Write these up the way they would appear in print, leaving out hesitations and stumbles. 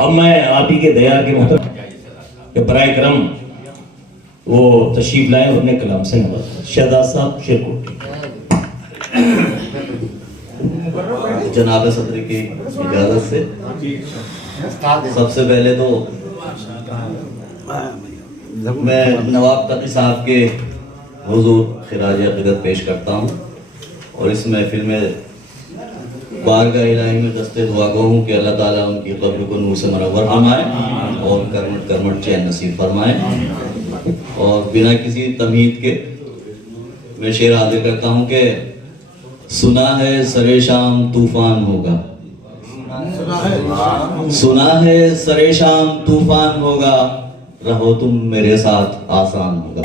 अब मैं आप ही के दया के मोहतरम बराए करम वो तशरीफ लाए और अपने कलाम से नवाजा। शहजाद साहब शेरकोटी। जनाब सदर की इजाजत से सबसे पहले तो मैं नवाब तकी साहब के हुजूर खिराज अक़ीदत पेश करता हूँ और इस महफिल में बारगाह इलाही में दस्ते दुआ गो हूँ कि अल्लाह ताला उनकी कब्र को नूर से मुनव्वर फरमाए और करमट करमट चैन नसीब फरमाए। और बिना किसी तमहीद के मैं शेर हाजिर करता हूँ कि सुना है सरे शाम तूफान होगा, सुना है सरे शाम तूफान होगा, रहो तुम मेरे साथ आसान होगा,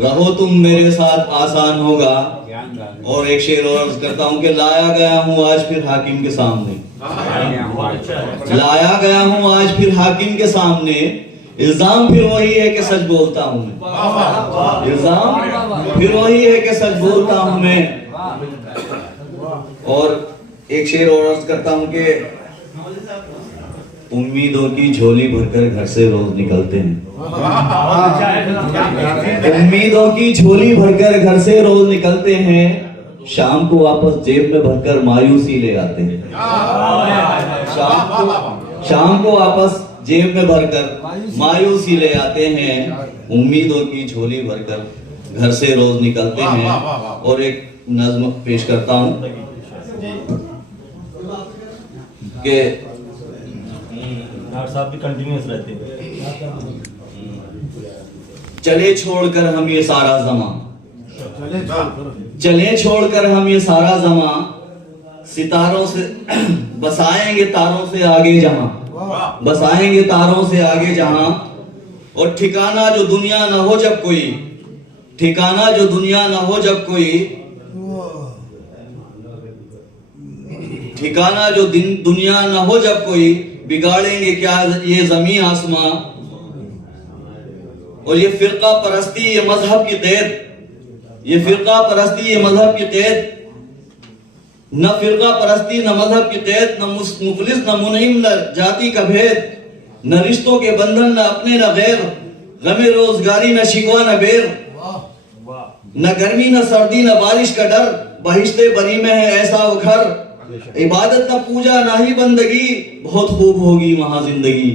रहो तुम मेरे साथ आसान होगा। और एक शेर और अर्ज करता हूँ कि लाया गया हूँ आज फिर हाकिम के सामने, लाया गया हूँ आज फिर हाकिम के सामने, इल्जाम फिर वही है कि सच बोलता हूँ मैं, इल्जाम फिर वही है कि सच बोलता हूँ मैं। और एक शेर और अर्ज करता हूँ कि उम्मीदों की झोली भरकर घर से रोज निकलते हैं, उम्मीदों की झोली भरकर घर से रोज निकलते हैं, शाम को वापस जेब में भरकर मायूसी ले आते हैं, शाम को वापस जेब में भरकर मायूसी ले आते हैं, उम्मीदों की झोली भरकर घर से रोज निकलते हैं। और एक नज्म पेश करता हूँ कि साहब भी कंटिन्यूअस रहते हैं। चले छोड़कर हम ये सारा जमा, चले छोड़कर हम ये सारा जमा, सितारों से बसाएंगे तारों से आगे जहां, बसाएंगे तारों से आगे जहां। और ठिकाना जो दुनिया ना हो जब कोई, ठिकाना जो दुनिया ना हो जब कोई, ठिकाना जो दुनिया ना हो जब कोई, बिगाड़ेंगे क्या ये जमीन आसमां। और ये फिरका परस्ती ये मजहब की कैद, ये फिरका परस्ती ये मजहब की कैद, न फिरका परस्ती न मजहब की कैद, न मुफलिस न मुनइम न जाति का भेद, न रिश्तों के बंधन न अपने न गैर, गमे रोजगारी न शिकवा न बेर, न गर्मी न सर्दी न बारिश का डर, बहिश्ते बरी में है ऐसा वो घर, इबादत न पूजा ना ही बंदगी, बहुत खूब होगी वहां जिंदगी,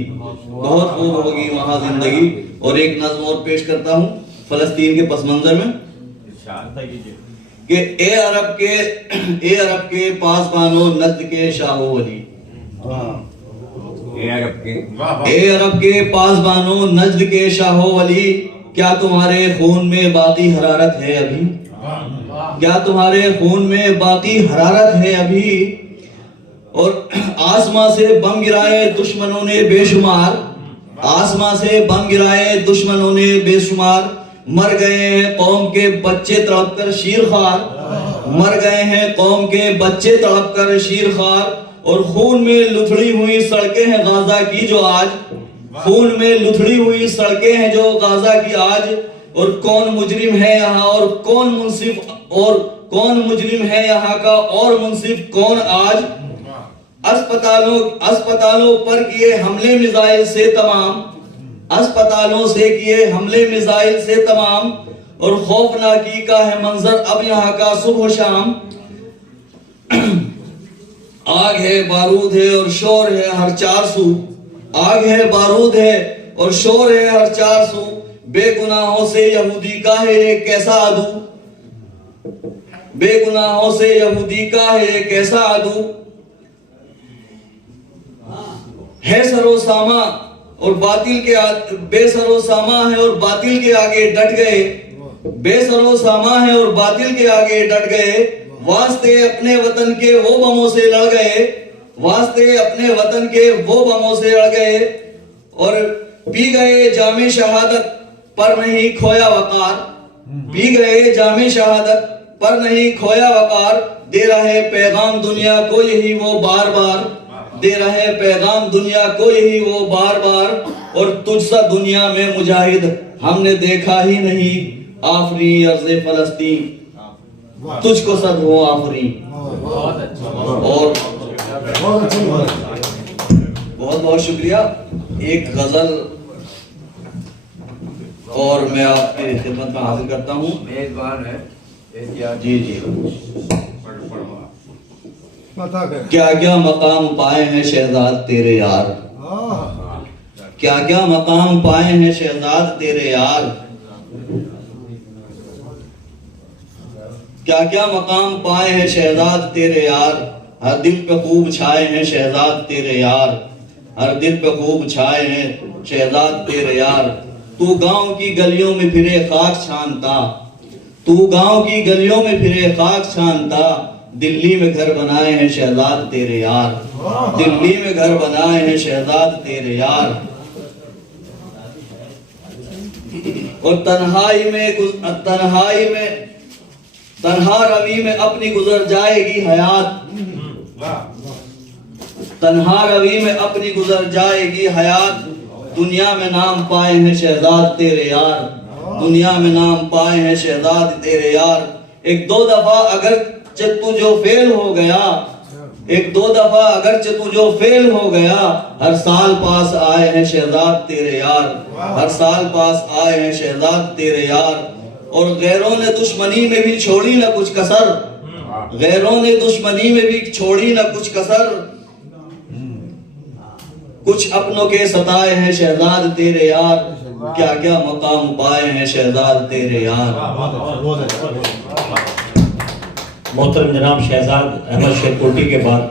बहुत खूब होगी वहां जिंदगी। और एक नज़्म और पेश करता हूँ फलस्तीन के पस मंजर में कि ए अरब के पासबानो नज्द के शाहो वली, ए अरब के पासबानो नज्द के शाहो वली, क्या तुम्हारे खून में बाकी हरारत है अभी, क्या तुम्हारे खून में बाकी हरारत है अभी। और आसमां से बम गिराए दुश्मनों ने बेशुमार, आसमां से बम गिराए दुश्मनों ने बेशुमार, मर गए हैं कौम के बच्चे तड़प कर शीरखार, मर गए हैं कौम के बच्चे तड़प कर शीरखार। और खून में लुथड़ी हुई सड़कें हैं गाजा की जो आज, खून में लुथड़ी हुई सड़कें हैं जो गाजा की आज। और कौन मुजरिम है यहाँ और कौन मुंसिफ, और कौन मुजरिम है यहाँ का और मुंसिफ कौन आज। अस्पतालों पर किए हमले मिसाइल से तमाम, अस्पतालों से किए हमले मिसाइल से तमाम। और खौफनाकी का है मंजर अब यहाँ का सुबह शाम, आग है बारूद है और शोर है हर चार सू, आग है बारूद है और शोर है हर चार सू। बेगुनाहों से यहूदी का है एक कैसा अदू, बेगुनाहों से यहूदी का है एक कैसा अदू। है सरोसामा और बातिल के बेसरोसामा है और बातिल के आगे डट गए, बेसरोसामा है और बातिल के आगे डट गए। वास्ते अपने वतन के वो बमों से लड़ गए, वास्ते अपने वतन के वो बमों से लड़ गए। और पी गए जामे शहादत पर नहीं खोया वकार, पी गए जामे शहादत पर नहीं खोया वकार। दे रहे पैगाम दुनिया को यही वो बार बार, दे रहे पैगाम दुनिया को यही वो बार बार। और तुझसा दुनिया में मुजाहिद हमने देखा ही नहीं, आफरी अर्ज़े फलस्तीन तुझको सद हो आफरी। और बहुत बहुत बहुत शुक्रिया। एक गजल और मैं आपकी खिदमत में हाजिर करता हूँ। मेजबान है एहतियात। जी जी। पता कर। क्या क्या मकाम पाए हैं शहजाद तेरे यार, क्या क्या मकाम पाए हैं शहजाद तेरे यार, क्या क्या मकाम पाए हैं शहजाद तेरे यार, हर दिल पे खूब छाए हैं शहजाद तेरे यार, हर दिल पे खूब छाए हैं शहजाद तेरे यार। तू गांव की गलियों में फिरे खाक छानता, तू गांव की गलियों में फिरे खाक छानता, दिल्ली में घर बनाए हैं शहजाद तेरे यार, दिल्ली में घर बनाए हैं शहजाद तेरे यार। और तन्हा रवी में अपनी गुजर जाएगी हयात, तन्हा रवी में अपनी गुजर जाएगी हयात, दुनिया में नाम पाए हैं शहजाद तेरे यार, दुनिया में नाम पाए हैं शहजाद तेरे यार। एक दो दफा अगर तू जो फेल हो गया, एक दो दफा अगर तू जो फेल हो गया, हर साल पास आए हैं शहजाद तेरे यार, हर साल पास आए हैं शहजाद तेरे यार। और गैरों ने दुश्मनी में भी छोड़ी ना कुछ कसर, गैरों ने दुश्मनी में भी छोड़ी ना कुछ कसर, कुछ अपनों के सताए हैं शहजाद तेरे यार, क्या क्या मकाम पाए हैं शहजाद तेरे यार। मोहतरम जनाब शहजाद अहमद शेरकोटी के बाद